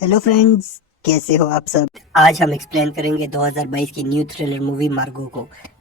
Hello friends, कैसे हो आप सब। आज हम एक्सप्लेन करेंगे 2022 की न्यू थ्रिलर मूवी मार्गो को।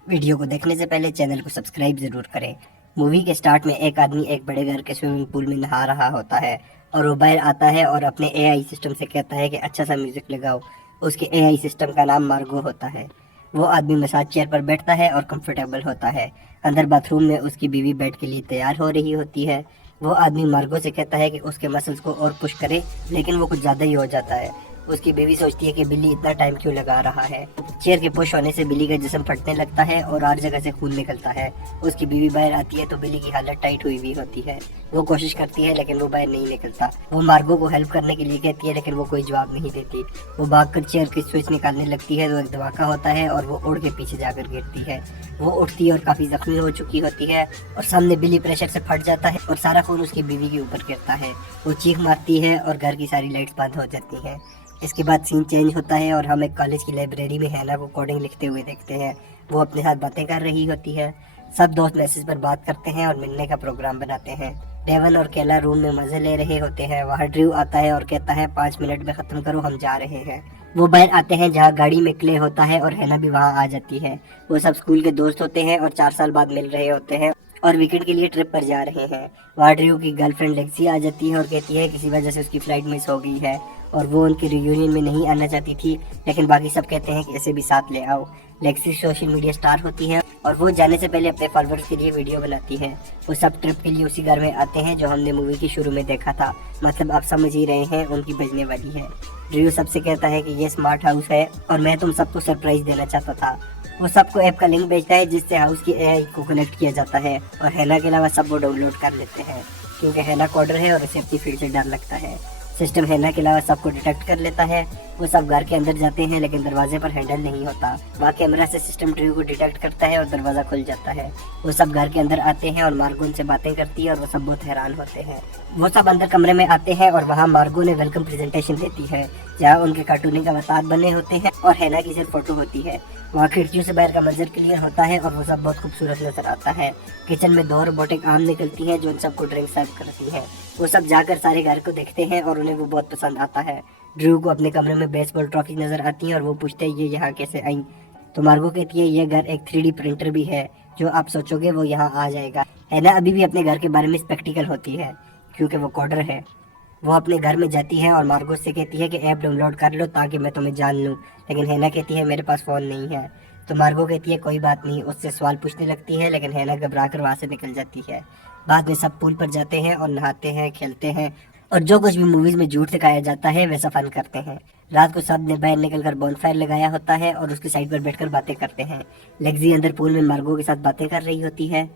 वीडियो को देखने से पहले चैनल को सब्सक्राइब जरूर करें। मूवी के स्टार्ट में एक आदमी एक बड़े घर के स्विमिंग पूल में नहा रहा होता है और वो बाहर आता है और अपने एआई सिस्टम से कहता है कि अच्छा सा म्यूजिक लगाओ। उसके एआई सिस्टम का नाम मार्गो होता है। वो आदमी मसाज चेयर पर बैठता है और कंफर्टेबल होता है। अंदर बाथरूम में उसकी बीवी बेड के लिए तैयार हो रही होती है। वो आदमी मार्गो से कहता है कि उसके मसल्स को और पुश करे, लेकिन वो कुछ ज़्यादा ही हो जाता है। उसकी बीवी सोचती है कि बिल्ली इतना टाइम क्यों लगा रहा है। चेयर के पुश होने से बिल्ली का जिस्म फटने लगता है और हर जगह से खून निकलता है। उसकी बीवी बाहर आती है तो बिल्ली की हालत टाइट हुई हुई होती है। वो कोशिश करती है लेकिन वो बाहर नहीं निकलता। वो मार्गो को हेल्प करने के लिए कहती है लेकिन वो कोई जवाब नहीं देती। वो भागकर चेयर की स्विच निकालने लगती है तो एक धमाका होता है और वो उड़ के पीछे जाकर गिरती है। वो उठती है और काफी जख्मी हो चुकी होती है और सामने बिल्ली प्रेशर से फट जाता है और सारा खून उसकी बीवी के ऊपर गिरता है। वो चीख मारती है और घर की सारी लाइट्स बंद हो जाती हैं। इसके बाद सीन चेंज होता है और हम एक कॉलेज की लाइब्रेरी में हैना को कोडिंग लिखते हुए देखते हैं। वो अपने साथ बातें कर रही होती है। सब दोस्त मैसेज पर बात करते हैं और मिलने का प्रोग्राम बनाते हैं। डेवन और केला रूम में मजे ले रहे होते हैं। वहाँ ड्रू आता है और कहता है 5 मिनट में खत्म करो, हम जा रहे हैं। वो बाहर आते हैं जहाँ गाड़ी में क्ले होता है और हैना भी वहाँ आ जाती है। वो सब स्कूल के दोस्त होते हैं और 4 साल बाद मिल रहे होते हैं और वीकेंड के लिए ट्रिप पर जा रहे हैं। वहाँ ड्रू की गर्लफ्रेंड लेक्सी आ जाती है और कहती है किसी वजह से उसकी फ्लाइट मिस हो गई है और वो उनकी रियूनियन में नहीं आना चाहती थी, लेकिन बाकी सब कहते हैं कि इसे भी साथ ले आओ। लेक्सी सोशल मीडिया स्टार होती है और वो जाने से पहले अपने फॉलोअर्स के लिए वीडियो बनाती है। वो सब ट्रिप के लिए उसी घर में आते हैं जो हमने मूवी के शुरू में देखा था। मतलब आप समझ ही रहे हैं, उनकी बजने वाली है। ड्रू सबसे कहता है कि ये स्मार्ट हाउस है और मैं तुम सबको सरप्राइज देना चाहता था। वो सबको ऐप का लिंक भेजता है जिससे हाउस की एआई को कनेक्ट किया जाता है और हैना के अलावा सब वो डाउनलोड कर लेते हैं, क्योंकि हैना कोडर है और उसे अपनी फील्ड से डर लगता है। सिस्टम हैना के अलावा सबको डिटेक्ट कर लेता है। वो सब घर के अंदर जाते हैं लेकिन दरवाजे पर हैंडल नहीं होता। वहाँ कैमरा से सिस्टम ड्रू को डिटेक्ट करता है और दरवाजा खुल जाता है। वो सब घर के अंदर आते हैं और मार्गो उनसे बातें करती है और वो सब बहुत हैरान होते हैं। वो सब अंदर कमरे में आते हैं और वहाँ मार्गो ने वेलकम प्रेजेंटेशन देती है जहाँ उनके कार्टूनिंग का अवतार बने होते हैं और हैना की सिर्फ फोटो होती है। वहाँ खिड़कियों से बाहर का मंजर क्लियर होता है और वो सब बहुत खूबसूरत नजर आता है। किचन में 2 रोबोटिक आर्म निकलती हैं जो उन सबको ड्रिंक सर्व करती है। वो सब जाकर सारे घर को देखते हैं और उन्हें वो बहुत पसंद आता है। ड्रू को अपने कमरे में बेसबॉल ट्रॉफी नजर आती है और वो पूछते हैं ये यहाँ कैसे आई। तो मार्गो कहती है ये घर एक 3D प्रिंटर भी है, जो आप सोचोगे वो यहाँ आ जाएगा। हैना अभी भी अपने घर के बारे में स्पेक्टिकल होती है क्योंकि वो कोडर है। वो अपने घर में जाती है और मार्गो से कहती है कि ऐप डाउनलोड कर लो ताकि मैं तुम्हें जान लूँ, लेकिन हैना कहती है मेरे पास फ़ोन नहीं है। तो मार्गो कहती है कोई बात नहीं, उससे सवाल पूछने लगती है लेकिन हैना घबरा कर वहाँ से निकल जाती है। बाद में सब पूल पर जाते हैं और नहाते हैं, खेलते हैं और जो कुछ भी मूवीज में झूठ सिखाया जाता है वैसा फन करते हैं। रात को सब ने बाहर निकलकर बॉनफायर लगाया होता है और उसकी साइड पर बैठकर बातें करते हैं। लेग्जी अंदर पूल में मार्गो के साथ बातें कर रही होती है।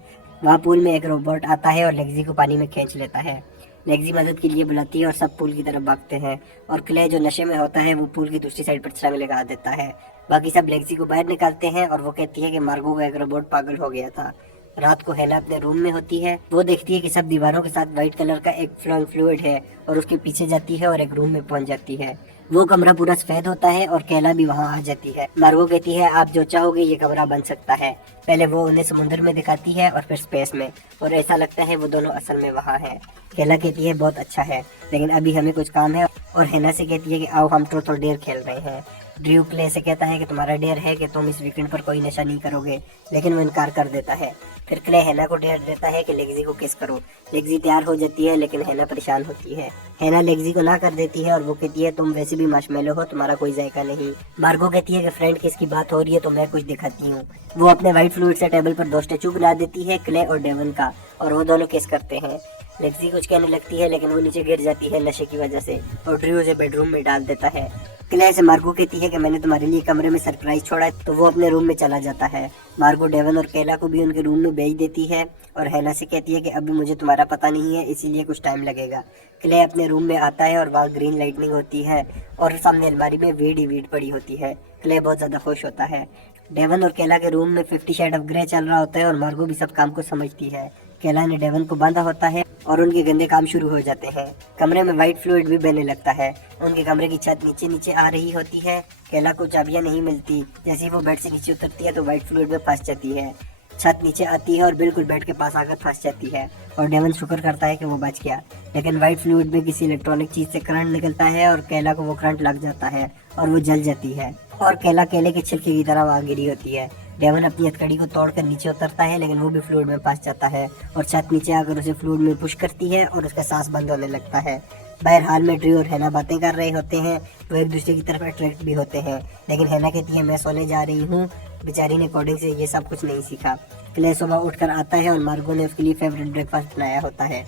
वहाँ पूल में एक रोबोट आता है और लेग्जी को पानी में खींच लेता है। लेग्जी मदद के लिए बुलाती है और सब पूल की तरफ भागते हैं और क्ले जो नशे में होता है वो पूल की दूसरी साइड पर छलांग लगा देता है। बाकी सब लेग्जी को बाहर निकालते हैं और वो कहती है कि मार्गो का एक रोबोट पागल हो गया था। रात को हैना अपने रूम में होती है। वो देखती है कि सब दीवारों के साथ व्हाइट कलर का एक फ्लोइंग फ्लूइड है और उसके पीछे जाती है और एक रूम में पहुंच जाती है। वो कमरा पूरा सफेद होता है और केला भी वहाँ आ जाती है। मार्गो कहती है आप जो चाहोगे ये कमरा बन सकता है। पहले वो उन्हें समुद्र में दिखाती है और फिर स्पेस में, और ऐसा लगता है वो दोनों असल में वहाँ है। केला कहती है बहुत अच्छा है, लेकिन अभी हमें कुछ काम है, और हैना से कहती है कि आओ हम ट्रूथ और डेयर खेल रहे हैं। ड्रू क्ले से कहता है कि तुम्हारा डेयर है कि तुम इस वीकेंड पर कोई नशा नहीं करोगे, लेकिन वो इनकार कर देता है। फिर क्ले हैना को डेयर देता है कि लेग्जी को किस करो। लेग्जी तैयार हो जाती है लेकिन हैना परेशान होती है। हैना लेग्जी को ना कर देती है और वो कहती है तुम वैसे भी मार्शमेलो हो, तुम्हारा कोई जायका नहीं। मार्गो कहती है कि फ्रेंड किस की बात हो रही है तो मैं कुछ दिखाती हूँ। वो अपने व्हाइट फ्लूइड से टेबल पर 2 स्टेचू बना देती है, क्ले और डेवन का, और वो दोनों किस करते हैं। लेग्जी कुछ कहने लगती है लेकिन वो नीचे गिर जाती है नशे की वजह से, और ड्रू उसे बेडरूम में डाल देता है। क्ले से मार्गो कहती है कि मैंने तुम्हारे लिए कमरे में सरप्राइज छोड़ा है, तो वो अपने रूम में चला जाता है। मार्गो डेवन और केला को भी उनके रूम में भेज देती है और हैना से कहती है कि अभी मुझे तुम्हारा पता नहीं है इसीलिए कुछ टाइम लगेगा। क्ले अपने रूम में आता है और वहाँ ग्रीन लाइटनिंग होती है और सामने अलमारी में वीड ही वीड पड़ी होती है। क्ले बहुत ज्यादा खुश होता है। डेवन और केला के रूम में 50 शेड ऑफ ग्रे चल रहा होता है और मार्गो भी सब काम को समझती है। केला ने डेवन को बांधा होता है और उनके गंदे काम शुरू हो जाते हैं। कमरे में व्हाइट फ्लूइड भी बहने लगता है। उनके कमरे की छत नीचे नीचे आ रही होती है। केला को चाबियां नहीं मिलती। जैसे ही वो बेड से नीचे उतरती है तो व्हाइट फ्लूइड में फंस जाती है। छत नीचे आती है और बिल्कुल बेड के पास आकर फंस जाती है। और डेवन शुक्र करता है कि वो बच गया। लेकिन वाइट फ्लूइड में किसी इलेक्ट्रॉनिक चीज से करंट निकलता है और केला को वो करंट लग जाता है और वो जल जाती है और केला केले के छिलके की तरह वहाँ गिरी होती है। डेवन अपनी हथकड़ी को तोड़कर नीचे उतरता है लेकिन वो भी फ्लूइड में फंस जाता है और छत नीचे आकर उसे फ्लूइड में पुश करती है और उसका सांस बंद होने लगता है। बहरहाल में ड्रू और हैना बातें कर रहे होते हैं, वो एक दूसरे की तरफ अट्रैक्ट भी होते हैं। लेकिन हैना कहती है मैं सोने जा रही हूँ। बेचारी ने कोडिंग से ये सब कुछ नहीं सीखा। क्ले सुबह उठकर आता है और मार्गो ने उसके लिए फेवरेट ब्रेकफास्ट बनाया होता है।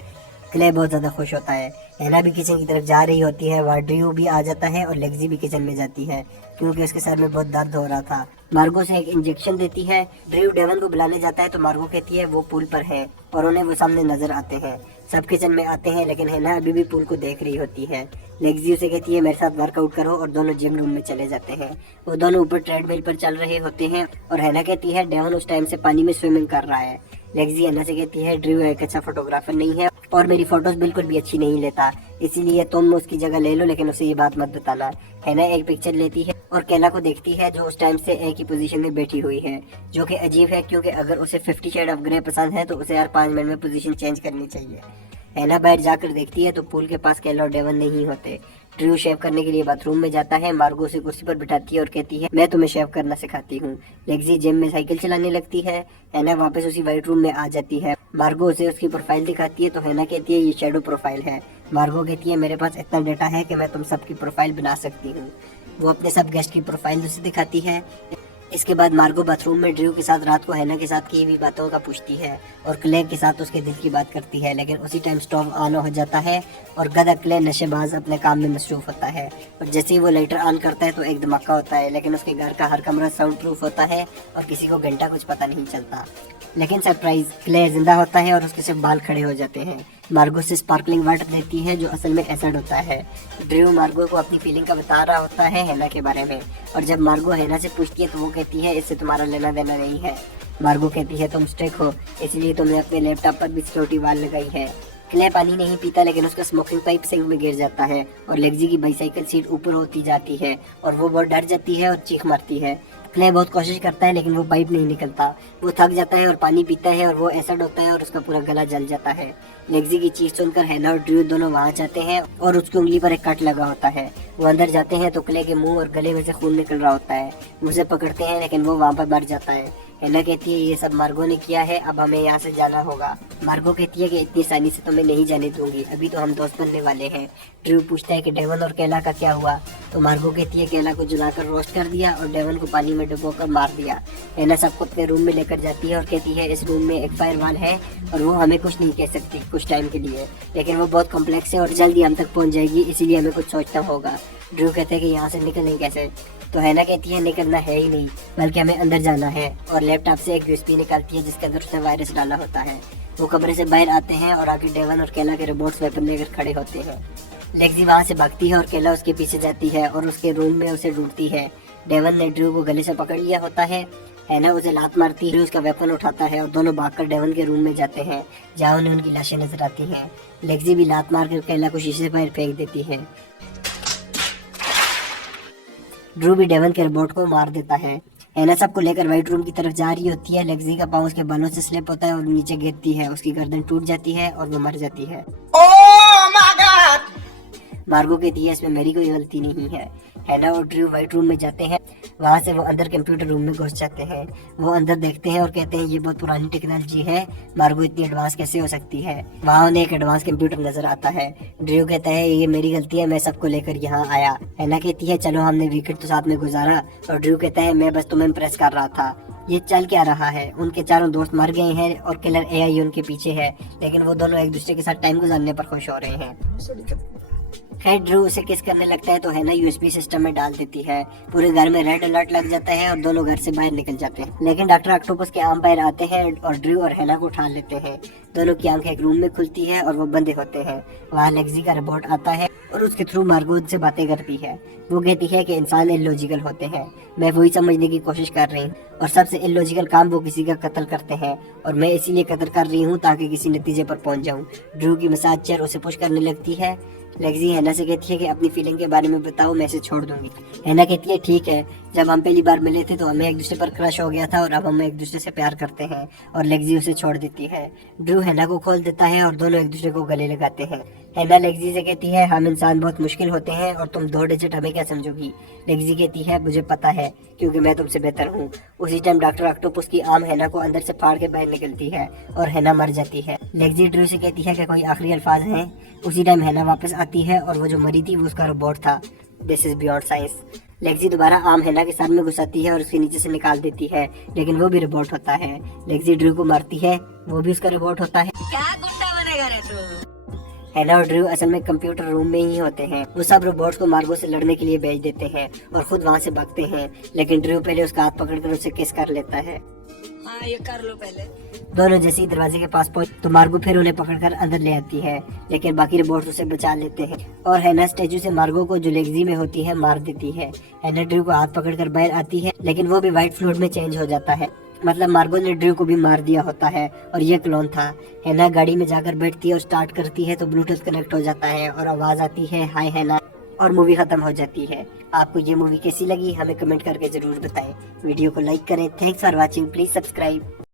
क्ले बहुत ज्यादा खुश होता है। हैना भी किचन की तरफ जा रही होती है, वहाँ ड्रू भी आ जाता है और लेग्जी भी किचन में जाती है क्योंकि उसके सर में बहुत दर्द हो रहा था। मार्गो से एक इंजेक्शन देती है। ड्रू डेवन को बुलाने जाता है तो मार्गो कहती है वो पूल पर है और उन्हें वो सामने नजर आते हैं। सब किचन में आते हैं लेकिन हैना अभी भी पूल को देख रही होती है। लेग्जी उसे कहती है मेरे साथ वर्कआउट करो और दोनों जिम रूम में चले जाते हैं। वो दोनों ऊपर ट्रेडमिल पर चल रहे होते हैं और हैना कहती है डेवन उस टाइम से पानी में स्विमिंग कर रहा है। लेग्जी हैना से कहती है ड्रू एक अच्छा फोटोग्राफर नहीं है और मेरी फोटोज बिल्कुल भी अच्छी नहीं लेता, इसीलिए तुम उसकी जगह ले लो लेकिन उसे ये बात मत बताना। हैना एक पिक्चर लेती है और केला को देखती है जो उस टाइम से एक ही पोजीशन में बैठी हुई है, जो कि अजीब है क्योंकि अगर उसे 50 शेड ऑफ ग्रे पसंद है तो उसे हर 5 मिनट में पोजीशन चेंज करनी चाहिए। हैना बाहर जाकर देखती है तो पूल के पास केला और डेवन नहीं होते। ड्रू शेव करने के लिए बाथरूम में जाता है। मार्गो उसे कुर्सी पर बिठाती है और कहती है मैं तुम्हें शेव करना सिखाती हूँ। लेग्जी जिम में साइकिल चलाने लगती है। हैना वापस उसी वाइट रूम में आ जाती है। मार्गो उसे उसकी प्रोफाइल दिखाती है तो हैना कहती है ये शैडो प्रोफाइल है। मार्गो कहती है मेरे पास इतना डेटा है कि मैं तुम सबकी प्रोफाइल बना सकती हूँ। वो अपने सब गेस्ट की प्रोफाइल उसे दिखाती है। इसके बाद मार्गो बाथरूम में ड्रू के साथ रात को हैना के साथ की हुई बातों का पूछती है और क्ले के साथ उसके दिल की बात करती है। लेकिन उसी टाइम स्टोव ऑन हो जाता है और गधा क्ले नशेबाज अपने काम में मसरूफ होता है और जैसे ही वो लाइटर ऑन करता है तो एक धमाका होता है। लेकिन उसके घर का हर कमरा साउंड प्रूफ होता है और किसी को घंटा कुछ पता नहीं चलता। लेकिन सरप्राइज, क्ले जिंदा होता है और उसके सिर्फ बाल खड़े हो जाते हैं। मार्गो से स्पार्कलिंग वाटर देती है जो असल में एसिड होता है। ड्रू मार्गो को अपनी फीलिंग का बता रहा होता है हैना के बारे में और जब मार्गो हैना से पूछती है तो वो कहती है इससे तुम्हारा लेना देना नहीं है। मार्गो कहती है तुम स्ट्रिक हो इसलिए तुमने अपने लैपटॉप पर भी सिक्योरिटी वाल लगाई है। क्ले पानी नहीं पीता लेकिन उसका स्मोकिंग पाइप सिंक में गिर जाता है और लेग्जी की बाईसाइकिल सीट ऊपर होती जाती है और वो बहुत डर जाती है और चीख मारती है। क्ले बहुत कोशिश करता है लेकिन वो पाइप नहीं निकलता। वो थक जाता है और पानी पीता है और वो एसिड होता है और उसका पूरा गला जल जाता है। लेग्जी की चीख सुनकर हैना और ड्रू दोनों वहाँ जाते हैं और उसकी उंगली पर एक कट लगा होता है। वो अंदर जाते हैं तो क्ले के मुंह और गले में से खून निकल रहा होता है। उसे पकड़ते हैं लेकिन वो वहाँ पर मर जाता है। हैना कहती है ये सब मार्गो ने किया है, अब हमें यहाँ से जाना होगा। मार्गो कहती है कि इतनी आसानी से तुम्हें नहीं जाने दूंगी, अभी तो हम दोस्त बनने वाले हैं। ड्रू पूछता है कि डेवन और केला का क्या हुआ तो मार्गो कहती है केला को जलाकर रोस्ट कर दिया और डेवन को पानी में डुबोकर मार दिया। हैना सबको अपने रूम में लेकर जाती है और कहती है इस रूम में एक फायरवॉल है और वो हमें कुछ नहीं कह सकती कुछ टाइम के लिए, लेकिन वो बहुत कॉम्प्लेक्स है और जल्दी हम तक पहुंच जाएगी, इसीलिए हमें कुछ सोचना होगा। ड्रू कहते हैं कि यहाँ से निकलें कैसे तो हैना कहती है निकलना है ही नहीं बल्कि हमें अंदर जाना है और लैपटॉप से एक यूएसबी निकालती है जिसके अंदर उसने वायरस डाला होता है। वो कमरे से बाहर आते हैं और आगे डेवन और केला के रोबोट्स वेपन लेकर खड़े होते हैं। लेग्जी वहाँ से भागती है और केला उसके पीछे जाती है और उसके रूम में उसे ढूंढती है। डेवन ने ड्रू को गले से पकड़ लिया होता है। हैना उसे लात मारती है, उसका वेपन उठाता है और दोनों भागकर डेवन के रूम में जाते हैं जहाँ उन्हें उनकी लाशें नजर आती हैं। लेग्जी भी लात मार कर केला को शीशे पर फेंक देती है। ड्रू भी डेवन के रोबोट को मार देता है। हैना सबको लेकर व्हाइट रूम की तरफ जा रही होती है। लेग्जी का पाँव उसके बालों से स्लिप होता है और नीचे गिरती है। उसकी गर्दन टूट जाती है और वो मर जाती है। मार्गो कहती है इसमें मेरी कोई गलती नहीं है। हैना और ड्रू व्हाइट रूम में जाते हैं। वहाँ से वो अंदर कंप्यूटर रूम में घुस जाते हैं। वो अंदर देखते हैं और कहते हैं ये बहुत पुरानी टेक्नोलॉजी है, मार्गो इतनी एडवांस कैसे हो सकती है। वहाँ उन्हें एक एडवांस कंप्यूटर नजर आता है। ड्रू कहता है ये मेरी गलती है, मैं सबको लेकर यहाँ आया। हैना कहती है चलो हमने वीकेंड तो साथ में गुजारा और ड्रू कहता है मैं बस तुम्हें इम्प्रेस कर रहा था। ये चल क्या रहा है? उनके चारों दोस्त मर गए हैं और किलर एआई उनके पीछे है, लेकिन वो दोनों एक दूसरे के साथ टाइम गुजारने पर खुश हो रहे हैं। खैर ड्रू उसे किस करने लगता है तो हैना यूएसबी सिस्टम में डाल देती है। पूरे घर में रेड अलर्ट लग जाता है और दोनों घर से बाहर निकल जाते हैं। लेकिन डॉक्टर ऑक्टोपस के आम बाहर आते हैं और ड्रू और हैना को उठा लेते हैं। दोनों की आंखें एक रूम में खुलती है और वो बंदे होते हैं। वहाँ लेग्जी का रोबोट आता है और उसके थ्रू मार्गो से बातें करती है। वो कहती है कि इंसान इलॉजिकल होते हैं, मैं वही समझने की कोशिश कर रही हूँ और सबसे इलॉजिकल काम वो किसी का कत्ल करते हैं और मैं इसीलिए कत्ल कर रही हूँ ताकि किसी नतीजे पर पहुंच जाऊँ। ड्रू की मसाज चेयर उसे पुश करने लगती है। लेग्जी हैना से कहती है कि अपनी फीलिंग के बारे में बताओ, मैं इसे छोड़ दूंगी। हैना कहती है ठीक है, जब हम पहली बार मिले थे तो हमें एक दूसरे पर क्रश हो गया था और अब हम एक दूसरे से प्यार करते हैं, और लेग्जी उसे छोड़ देती है। ड्रू हैना को खोल देता है और दोनों एक दूसरे को गले लगाते हैं। हैना लेग्जी से कहती है हम इंसान बहुत मुश्किल होते हैं और तुम 2 डिजिट हमें क्या समझोगी। लेग्जी कहती है मुझे पता है क्योंकि मैं तुमसे बेहतर हूँ। उसी टाइम डॉक्टर ऑक्टोपस की आर्म हैना को अंदर से फाड़ के बाहर निकलती है और हैना मर जाती है। लेग्जी ड्रू से कहती है कि कोई आखिरी अल्फाज हैं। उसी टाइम हैना वापस आती है और वो जो मरी थी वो उसका रोबोट था। This is beyond science. लेग्जी दोबारा आर्म हैना के साथ में घुसाती है और उसके नीचे से निकाल देती है, लेकिन वो भी रोबोट होता है। लेग्जी ड्रू को मारती है, वो भी उसका रोबोट होता है। क्या गुंडा बनेगा रे तू? हैना और ड्रू असल में कंप्यूटर रूम में ही होते हैं। वो सब रोबोट्स को मार्गो से लड़ने के लिए भेज देते हैं और खुद वहाँ से भागते हैं, लेकिन ड्रू पहले उसका हाथ पकड़कर उसे किस कर लेता है। हाँ ये कर लो पहले। दोनों जैसे ही दरवाजे के पास पहुंच तो मार्गो फिर उन्हें पकड़कर अंदर ले आती है, लेकिन बाकी रोबोट्स उसे बचा लेते हैं और हैना स्टैचू से मार्गो को जो लेग्जी में होती है मार देती है। हैना ड्रू को हाथ पकड़कर बाहर आती है, लेकिन वो भी व्हाइट फ्लूइड में चेंज हो जाता है। मतलब मार्गो ने ड्रू को भी मार दिया होता है और ये क्लोन था। हैना गाड़ी में जाकर बैठती है और स्टार्ट करती है तो ब्लूटूथ कनेक्ट हो जाता है और आवाज आती है हाय हैना, और मूवी खत्म हो जाती है। आपको ये मूवी कैसी लगी हमें कमेंट करके जरूर बताएं। वीडियो को लाइक करें। Thanks for watching, please subscribe.